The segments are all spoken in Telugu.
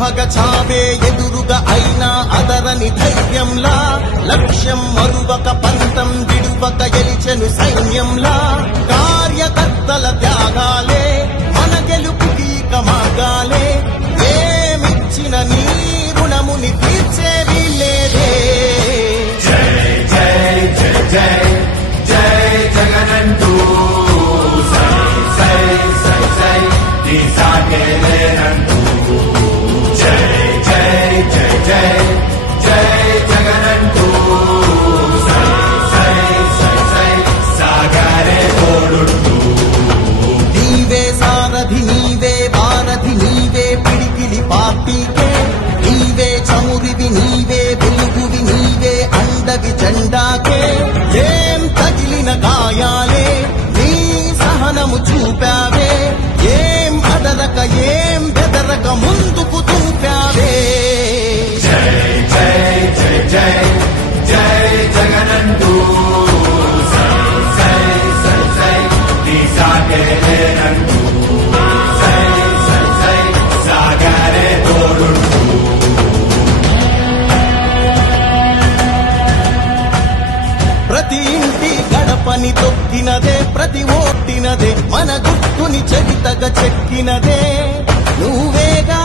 ప్రభగ చావే ఎదురుగా అయినా అదరని ధైర్యంలా లక్ష్యం మరువక పంతం విడువక గెలిచెను సైన్యంలా కార్యకర్తల త్యాగాలే మన గెలుపుకి మార్గాలే ఏమిచ్చిన నీ రుణముని తీర్చేది లేదే జై జై జై జై జై జగనంటూ సై సై సై సై నీ సాగే లేనంటూ జై జై జై జై జై జగనంటూ సై సై సై సై సాగరే తోడుంటూ నీవే సారథి నీవే వారధి నీవే పిడికిలి పార్టీకే నీవే చమురివి నీవే వెలుగువి నీవే అండవి జెండాకే ఏం తగిలిన గాయాలే నీ సహనము చూపావే ఏం అదరక ఏం బెదరక ముందుకు చూపావే జై జై జై జై జై జగనంటూ సై సై సై సై నీ సాగే లేనంటూ సై సై సై సాగరే తోడుంటూ ప్రతి ఇంటి గడపని తొక్కినదే ప్రతి ఓట్టినదే మన గుర్తుని చరితగా చెక్కినదే నువ్వేగా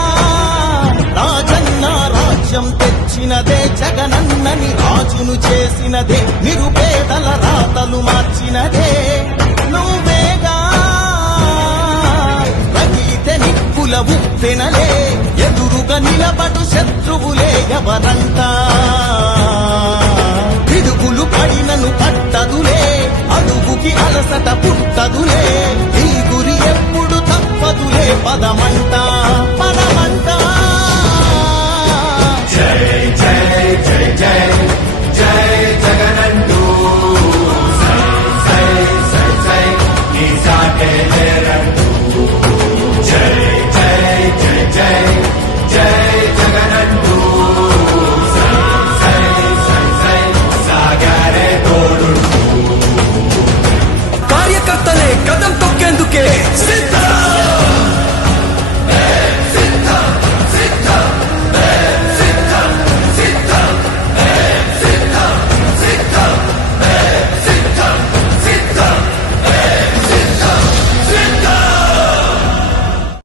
రాజన్న రాజ్యం తెచ్చినదే జగనన్నని రాజును చేసినదే నిరుపేదల రాతలు మార్చినదే నువ్వేగా రగిలితే నిప్పుల ఉప్పెనలే ఎదురుగా నిలబడు శత్రువులే ఎవరంతా పిడుగులు పడినను పట్టదులే అడుగుకి అలసట పుట్టదులే ఈ గురి ఎప్పుడు తప్పదులే పదమంట జై